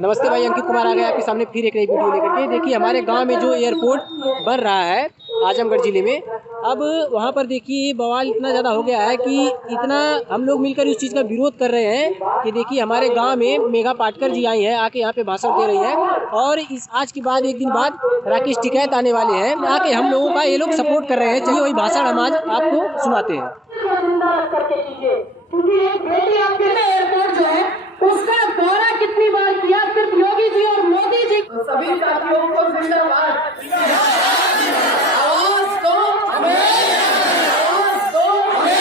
नमस्ते भाई, अंकित कुमार आ गया आपके सामने फिर एक नई वीडियो लेकर के। देखिए हमारे गांव में जो एयरपोर्ट बन रहा है आजमगढ़ ज़िले में, अब वहां पर देखिए बवाल इतना ज़्यादा हो गया है कि इतना हम लोग मिलकर इस चीज़ का विरोध कर रहे हैं कि देखिए हमारे गांव में मेघा पाटकर जी आई है, आके यहाँ पे भाषण दे रही है और इस आज के बाद एक दिन बाद राकेश टिकैत आने वाले हैं, आके हम लोगों का ये लोग सपोर्ट कर रहे हैं। चलिए वही भाषण हम आज आपको सुनाते हैं। एयरपोर्ट जो है उसका दौरा कितनी बार किया, सिर्फ योगी जी और मोदी जी। सभी साथियों को जिंदाबाद। आवाज दो हमें, आवाज दो हमें।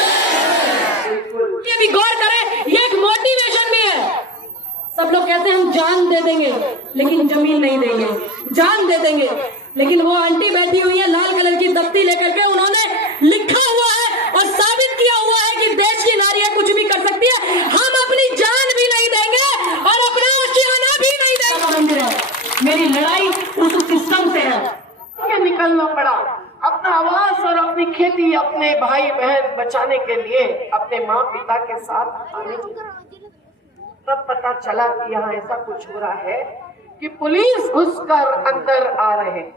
ये भी गौर करें, ये एक मोटिवेशन भी है। सब लोग कहते हैं हम जान दे देंगे लेकिन जमीन नहीं देंगे, जान दे देंगे लेकिन वो आंटी बैठी हुई है लाल कलर की दफ्ती लेकर के, उन्होंने लिखा हुआ है और साबित किया हुआ है कि देश की नारियां कुछ भी कर सकती है। हम अपनी जान भी नहीं देंगे और अपना आशियाना भी नहीं देंगे। मेरी लड़ाई उस सिस्टम से है। निकलना पड़ा अपना आवास और अपनी खेती अपने भाई बहन बचाने के लिए अपने माँ पिता के साथ आने के लिए। तब पता चला कि यहाँ ऐसा कुछ हो रहा है कि पुलिस घुसकर अंदर आ रहे हैं।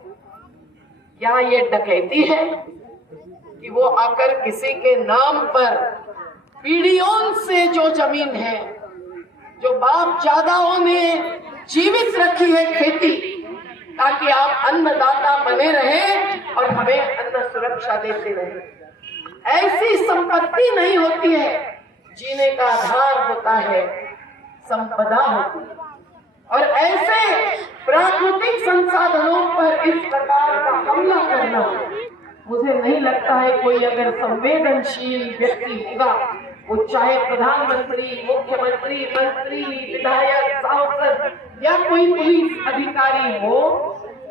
यहाँ ये डकैती है कि वो आकर किसी के नाम पर पीढ़ियों से जो जमीन है, जो बाप दादाओं ने जीवित रखी है खेती, ताकि आप अन्नदाता बने रहे और हमें अन्न सुरक्षा देते रहे। ऐसी संपत्ति नहीं होती है, जीने का आधार होता है, संपदा होती है। और ऐसे प्राकृतिक संसाधनों पर इस प्रकार का हमला करना, मुझे नहीं लगता है कोई अगर संवेदनशील व्यक्ति होगा, वो चाहे प्रधानमंत्री, मुख्यमंत्री, मंत्री, विधायक, सांसद या कोई पुलिस अधिकारी हो,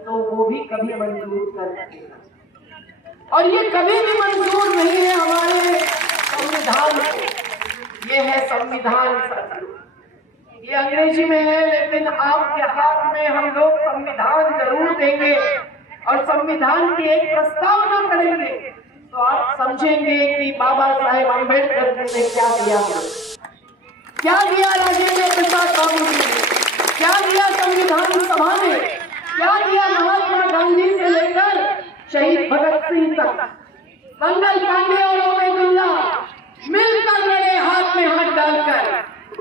तो वो भी कभी मंजूर कर सकेगा। और ये कभी भी मंजूर नहीं है हमारे संविधान को। ये है संविधान, ये अंग्रेजी में है, लेकिन आपके हाथ में हम लोग संविधान जरूर देंगे और संविधान की एक प्रस्तावना करेंगे तो आप समझेंगे कि बाबा साहेब अम्बेडकर जी ने क्या दिया, क्या दिया राजेंद्र प्रसाद बाबू जी ने, क्या दिया संविधान सभा ने, क्या दिया महात्मा गांधी से लेकर शहीद भगत सिंह तक। मंगल पांडे और ओबेदुल्ला मिलकर लड़े हाथ में हाथ डालकर।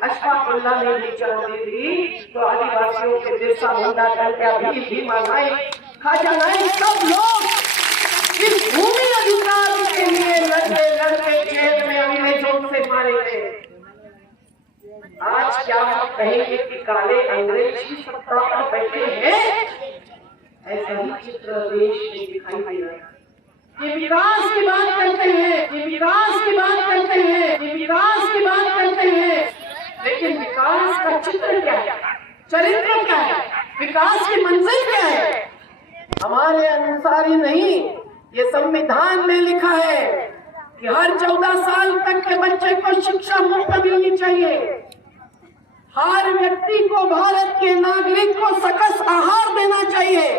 अशफाकुल्ला ने भी जान दे दी तो आदिवासियों के बिरसा मुंडा करके अभी भी मांगाई खाजा नाई सब लोग इस भूमि अधिकार के लिए लड़ते लड़ते जेल में अंग्रेजों से मारे गए। आज क्या हम कहेंगे कि काले अंग्रेज की सत्ता पर बैठे हैं? ऐसा ही चित्र देश में दिखाई दे रहा है। ये विकास की बात करते हैं, ये विकास की बात करते हैं, ये विकास की बात करते हैं, लेकिन विकास का चित्र क्या है, चरित्र क्या है, विकास की मंजिल क्या है? हमारे अनुसार ही नहीं, ये संविधान में लिखा है कि हर 14 साल तक के बच्चे को शिक्षा मुफ्त मिलनी चाहिए। हर व्यक्ति को, भारत के नागरिक को सकस आहार देना चाहिए।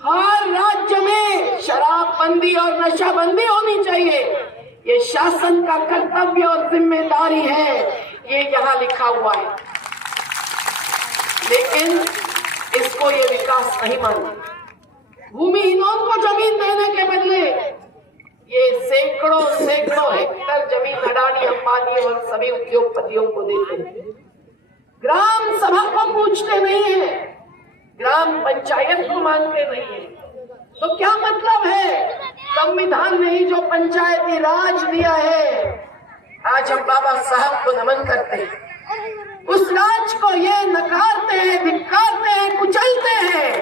हर राज्य में शराबबंदी और नशाबंदी होनी चाहिए। ये शासन का कर्तव्य और जिम्मेदारी है, ये यहाँ लिखा हुआ है। लेकिन इसको ये विकास नहीं मानते। भूमिहीनों को जमीन देने के बदले ये सैकड़ों सैकड़ों हेक्टर जमीन अडानी, अंबानी और सभी उद्योगपतियों को देते हैं। ग्राम सभा को पूछते नहीं है, ग्राम पंचायत को मानते नहीं है। तो क्या मतलब है? संविधान ने ही जो पंचायती राज दिया है, आज हम बाबा साहब को नमन करते हैं। उस राज को ये नकारते हैं, धिक्कारते हैं, कुचलते हैं।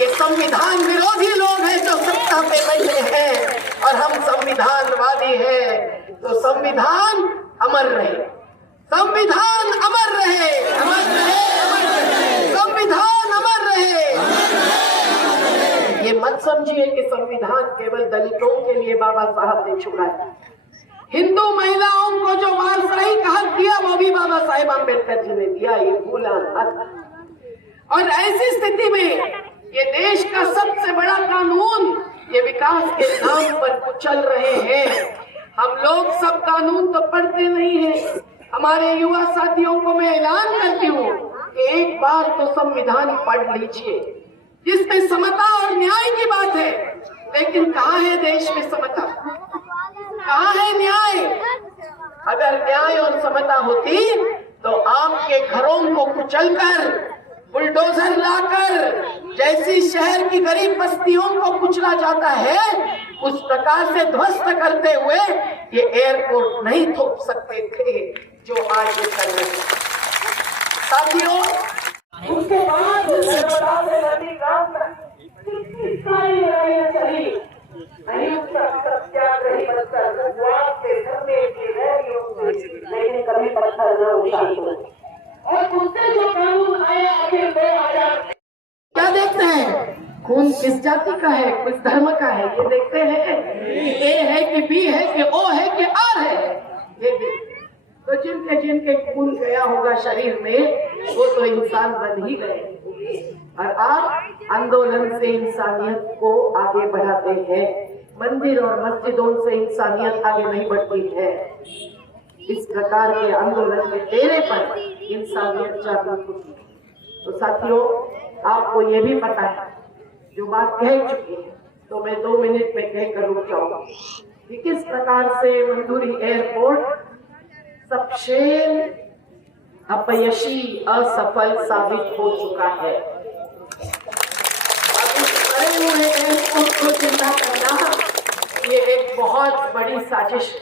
ये संविधान विरोधी लोग हैं जो सत्ता पे बैठे हैं और हम संविधानवादी हैं। तो संविधान अमर रहे, संविधान अमर रहे, अमर रहे, अमर रहे, संविधान अमर रहे। ये मत समझिए कि संविधान केवल दलितों के लिए बाबा साहब ने छोड़ा है। हिंदू महिलाओं को जो वारसाई का हक दिया वो भी बाबा साहेब अम्बेडकर जी ने दिया, ये भूला मत। और ऐसी स्थिति में ये देश का सबसे बड़ा कानून ये विकास के नाम पर कुचल रहे हैं। हम लोग सब कानून तो पढ़ते नहीं हैं। हमारे युवा साथियों को मैं ऐलान करती हूँ कि एक एक बार तो संविधान पढ़ लीजिए, जिसमें समता और न्याय की बात है। लेकिन कहाँ है देश में समता, कहाँ है न्याय? अगर न्याय और समता होती तो आपके घरों को कुचलकर, बुलडोजर लाकर जैसी शहर की गरीब बस्तियों को कुचला जाता है, उस प्रकार से ध्वस्त करते हुए ये एयरपोर्ट नहीं थोप सकते थे जो आज ये कर रहे हैं। साथियों, उसके बाद नर्मदा से नदी गांव तक सारी लड़ाइयां चली, अहिंसक सत्याग्रही बनकर गुजरात के धरने की रैलियों में, लेकिन कभी पत्थर न उठाए। और उससे जो कानून आया आखिर 2000, क्या देखते हैं? खून किस जाति का है, किस धर्म का है, ये देखते हैं कि ए है कि बी है कि ओ है कि आर है, ये देखते। तो जिनके खून गया होगा शरीर में, वो तो इंसान बन ही गए। और आप आंदोलन से इंसानियत को आगे बढ़ाते हैं, मंदिर और मस्जिदों से इंसानियत आगे नहीं बढ़ती है। इस प्रकार के आंदोलन के तेरे पर इंसानियत जागरूक होती है। तो साथियों, आपको ये भी पता है, जो बात कह चुकी है तो मैं 2 मिनट में कहकर रुक जाऊंगा कि किस प्रकार से मंदुरी एयरपोर्ट सबसे अपयशी, असफल साबित हो चुका है। अब इस मरे हुए एयरपोर्ट को जिंदा करना ये एक बहुत बड़ी साजिश है।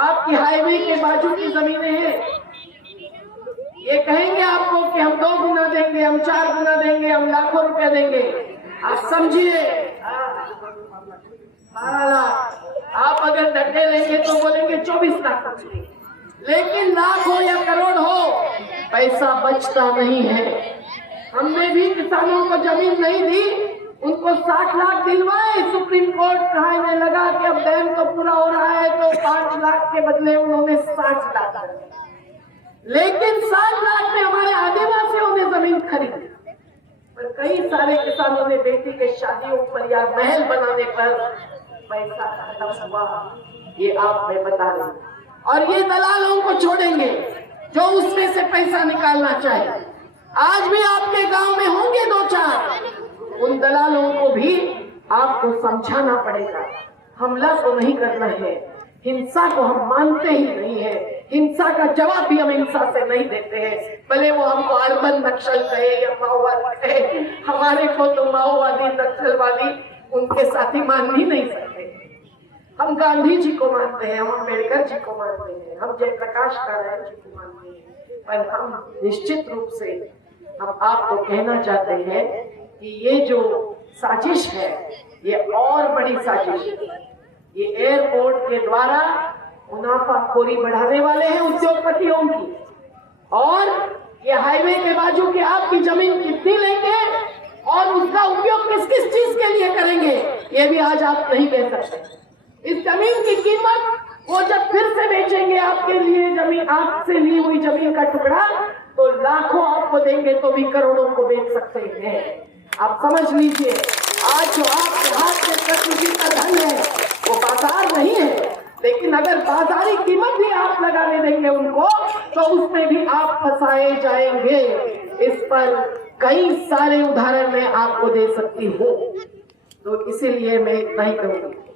आपकी हाईवे के बाजू की जमीनें हैं, ये कहेंगे आपको कि हम 2 गुना देंगे, हम 4 गुना देंगे, हम लाखों रुपया देंगे। आप समझिए 12 लाख, आप अगर डटे लेंगे तो बोलेंगे 24 लाख, लेकिन लाख हो या करोड़ हो, पैसा बचता नहीं है। हमने भी किसानों को जमीन नहीं दी, उनको 60 लाख दिलवाए, सुप्रीम कोर्ट कहने लगा कि अब डैम तो पूरा हो रहा है, तो 5 लाख के बदले उन्होंने 60 लाख, लेकिन 60 लाख में हमारे आदिवासियों ने जमीन खरीदी। पर कई सारे किसानों ने बेटी के शादियों पर या महल बनाने पर पैसा खत्म हुआ, ये आप मैं बता रही हूँ। और ये दलालों को छोड़ेंगे जो उसमें से पैसा निकालना चाहे। आज भी आपके गांव में होंगे 2-4, उन दलालों को भी आपको समझाना पड़ेगा। हमला तो नहीं करना है, हिंसा को हम मानते ही नहीं है, हिंसा का जवाब भी हम हिंसा से नहीं देते हैं, भले वो हमको अर्बन नक्सल कहे या माओवादी कहे। हमारे को तो माओवादी, नक्सलवादी उनके साथी मान ही नहीं सकते। हम गांधी जी को मानते हैं, हम अम्बेडकर जी को मानते हैं, हम जयप्रकाश नारायण जी को मानते हैं, पर हम निश्चित रूप से हम आपको कहना चाहते हैं कि ये जो साजिश है ये और बड़ी साजिश है। ये एयरपोर्ट के द्वारा मुनाफाखोरी बढ़ाने वाले हैं उद्योगपतियों की, और ये हाईवे के बाजू की आपकी जमीन कितनी लेंगे और उसका उपयोग किस किस चीज के लिए करेंगे, ये भी आज आप नहीं कह सकते। इस जमीन की कीमत वो जब फिर से बेचेंगे आपके लिए जमीन, आपसे ली हुई जमीन का टुकड़ा, तो लाखों आपको देंगे तो भी करोड़ों को बेच सकते हैं। आप समझ लीजिए, आज जो आपके हाथ में प्रकृति का धन है वो बाजार नहीं है, लेकिन अगर बाजारी कीमत भी आप लगाने देंगे उनको, तो उसमें भी आप फंसाए जाएंगे। इस पर कई सारे उदाहरण मैं आपको दे सकती हूँ, तो इसीलिए मैं इतना ही कहूँगी।